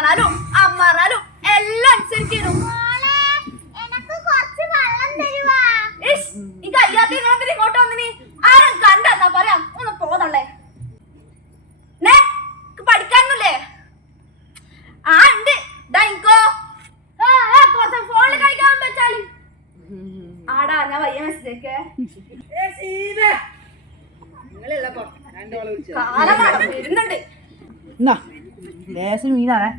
അമ്മറാലും അമ്മറാലും എല്ലാം അനുസരിക്കണം ഇങ്ങോട്ട് വന്നിനി? ആരും കണ്ടെന്നാ പറയാം? ഒന്ന് പോന്നല്ലേ പഠിക്കാനൊന്നുമില്ലേ? ആ ഉണ്ട്. കുറച്ച് ഫോണിൽ ആടാ ഞാൻ വയ്യ മെസ്സേജ് വരുന്നുണ്ട് ലേശം മീനാണേ.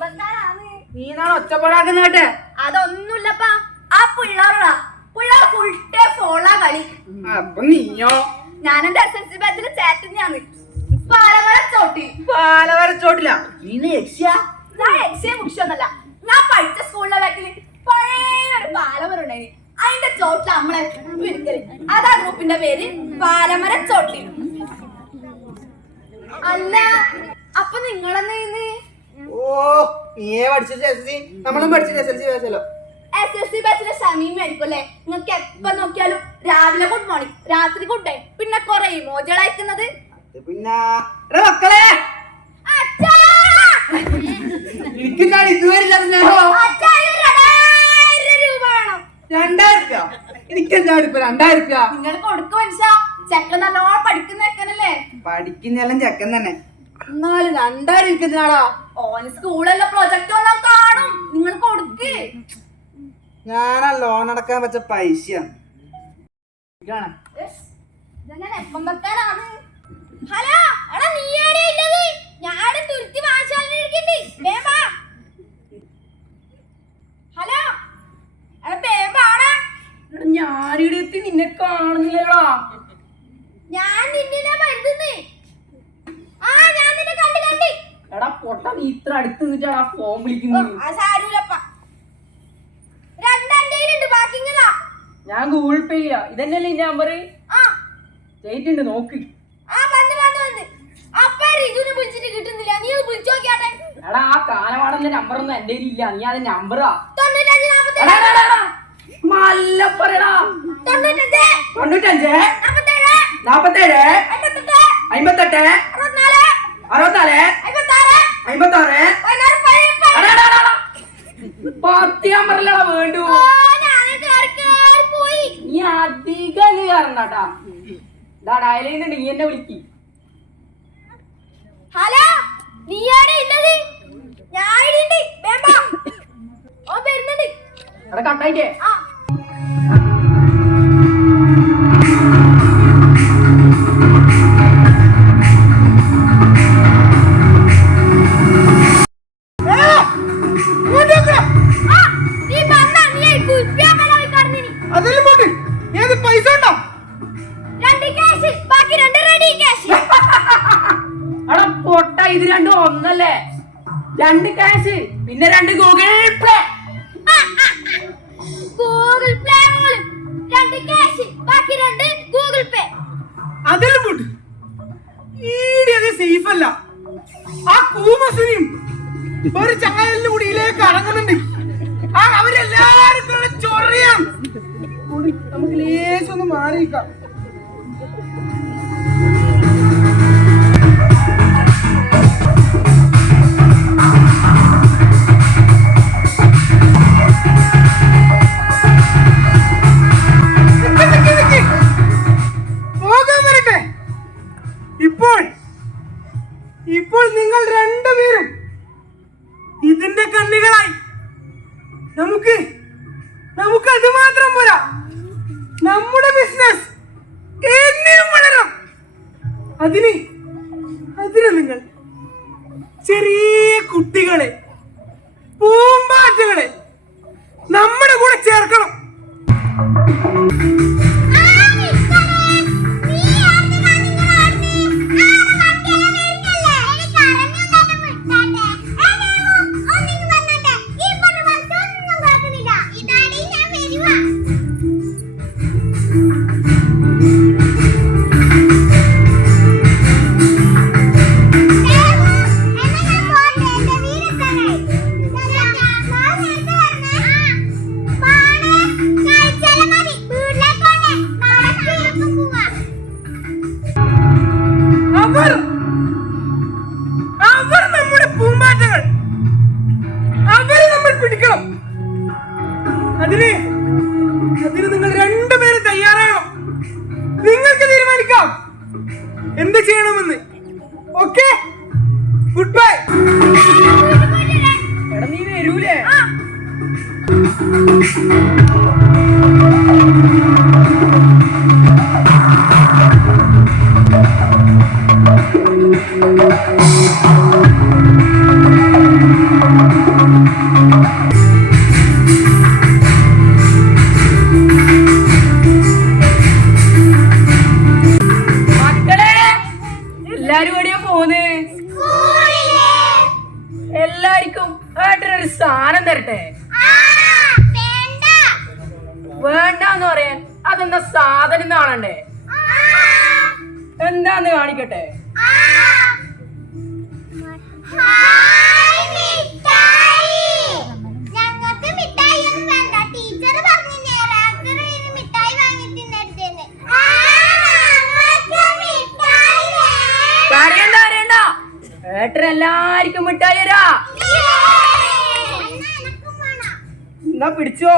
വന്നാലാണ്? മീനാണ് ഒച്ചപ്പാടാക്കുന്ന കേട്ടെ? അതൊന്നുമില്ലപ്പാ ആ പിള്ളേരോടാ. പിള്ളേർ ഫുൾ ഡേ ഫോളാ കളി. അപ്പൊ നീയോ? ഞാൻ എന്റെ എസ് എൽ സി ബാച്ചിലെ ചേട്ടനെയാണ് നീന് യക്ഷ്യ ഞാൻ എക്സിയെ മുഖ്യമൊന്നല്ല ഞാൻ പഠിച്ച സ്കൂളിലെ ബാക്കിൽ പഴയ ഒരു പാലമരം ഉണ്ടായി അതിന്റെ ചോട്ടിൽ നമ്മളെ ഇരിക്കൽ. അതാ ഗ്രൂപ്പിന്റെ പേര് പാലമര ചോട്ടി അല്ല അപ്പൊ നിങ്ങളെന്ന് ഓ നീയേ പഠിച്ചിട്ട് എസ് എൽ സി നമ്മളും എസ് എൽ സി പഠിച്ചല്ലോ എസ് സി ബാച്ചിലെ ആയിരിക്കും അല്ലേ? നിങ്ങൾക്ക് എപ്പോ നോക്കിയാലും രാവിലെ ഗുഡ് മോർണിംഗ് രാത്രി ഗുഡ് നൈറ്റ് പിന്നെ കൊറേ ഇമോജികൾ അയക്കുന്നത്. അത് പിന്നെ എടാ മക്കളെ. ഇതുവരെ ഇല്ലാത്ത രണ്ടായിരം രൂപ എനിക്കെന്താണ് ഇപ്പൊ രണ്ടായിരം രൂപ നിങ്ങൾ കൊടുക്ക മനുഷ്യ. ചെക്കൻ നല്ലോണം പഠിക്കുന്ന ചെക്കനല്ലേ പഠിക്കുന്നെല്ലാം ചെക്കൻ തന്നെ. എന്നാലും രണ്ടായിരം ഇരിക്കുന്നതാടാ. സ്കൂളല്ല സ്കൂളിലെ പ്രൊജക്ട് ഒന്നും കാണും. നിങ്ങൾ കൊടുക്ക്. ഞാനാ ലോൺ അടക്കാൻ വെച്ച പൈസ ഹലോ എടാ നീ ഞാൻ തുരുത്തി ഹലോ എടാ ഞാനിവിടെ എത്തി നിന്നെ കാണുന്നില്ലടാ. ഞാൻ നിന്നെ ആ ഞാൻ നിന്നെ കണ്ട് കണ്ട് എടാ പൊട്ട നീ ഇത്ര അടുത്ത് ഫോൺ വിളിക്കുന്നത്? ആ ബാക്കി ഇങ്ങതാ ഞാൻ ഗൂഗിൾ പേ ചെയ്യാ. ഇതന്നെയല്ലേ ഈ നമ്പർ ചെയ്തിട്ടുണ്ട് നോക്ക്. എടാ ആ കാലവാടന്റെ നമ്പർ ഒന്നും എന്റെ ഇല്ല നീ അത് നമ്പറാ തൊണ്ണൂറ്റഞ്ച് നാപ്പത്തേഴ് നല്ല പറയടാ തൊണ്ണൂറ്റഞ്ച്. തൊണ്ണൂറ്റഞ്ച്. നാപ്പത്തേഴ്. നാപ്പത്തേഴ്. അമ്പത്തെട്ട്. അമ്പത്തെട്ട്. അറുപത്തിനാല്. പതിനെട്ട് പത്ത് നമ്പറിലടാ വേണ്ടു. കേറി പോയി. നീ കയറണ്ടാട്ടാ ഇതാ നീ എന്നെ വിളിക്ക്. ഹലോ നീ ഉള്ളത് ഞാൻ ഓ വരുന്നുണ്ട്. എടാ കട്ടായിട്ടേ ക്യാഷ് ബാക്കി രണ്ട് ഗൂഗിൾ പേ അതെല്ലാം പോട്ട്. ഈടി അത് സേഫ് അല്ല. ആ കൂമസിനെയും ഒരു നമ്മുടെ ബിസിനസ് എന്നും വളരും അതിന് അതിന് നിങ്ങൾ ചെറിയ കുട്ടികളെ പൂമ്പാറ്റകളെ നമ്മുടെ കൂടെ ചേർക്കണം. സാധനം തരട്ടെ? വേണ്ടെന്ന് പറയാൻ. അതെന്താ സാധനം കാണണ്ടേ? എന്താന്ന് കാണിക്കട്ടെ? ഏട്ടൻ മിഠായി തരാ. എന്നാ പിടിച്ചോ?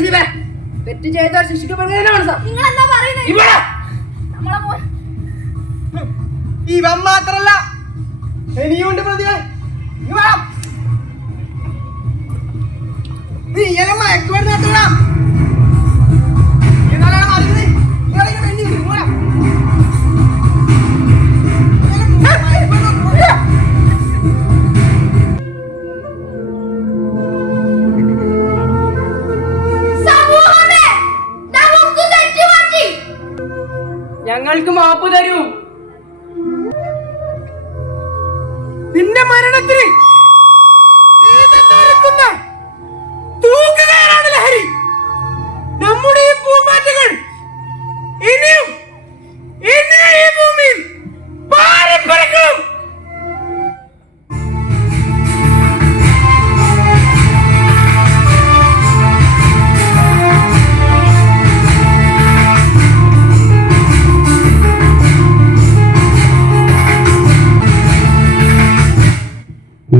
ശിവേ തെറ്റ് ചെയ്ത ശിക്ഷിക്കപ്പെടുന്നതിനാണ് മനസ്സാ. നിങ്ങൾ എന്താ പറയുന്നത് ഇവിടെ. നമ്മളെ മോൻ ഇവൻ മാത്രല്ല. ഇനിയുണ്ട് പ്രതികൾ ഇങ്ങ് വാ. നീയല്ലേ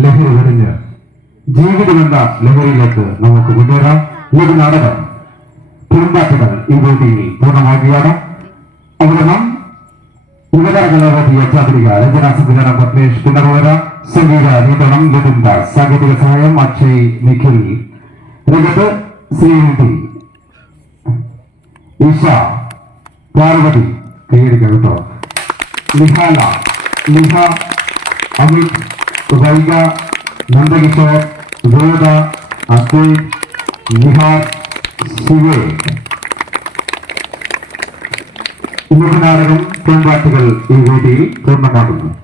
ലഹരി വെടിഞ്ഞ് ജീവിതമെന്ന ലഹരിയിലേക്ക് നമുക്ക് മുന്നേറാം ഒരു നാടകം? പൂമ്പാറ്റകൾ ഈ വേദിയിൽ പൂർണമാക്കുകയാണ് അവതരണം യുവതര കലാപതിയ ചാതുരിക രചന സംവിധാനം പത്മേഷ് പിണറുവര സംഗീത നിയന്ത്രണം ദാസ് സാങ്കേതിക സഹായം അക്ഷയ് നിഖിൽ. രംഗത്ത് ശ്രീനിധി ഇഷ പാർവതി കൈയടിക്കാം കേട്ടോ നിഹാല നിഹ അമിത്. উপায়িকা নন্দকিশোর জয়দা আত্মীয় নিহার சிவே இன்னொரு நாடகம் தேம்பாட்டுகள் இவ்வேதியில் திருமணமாகும்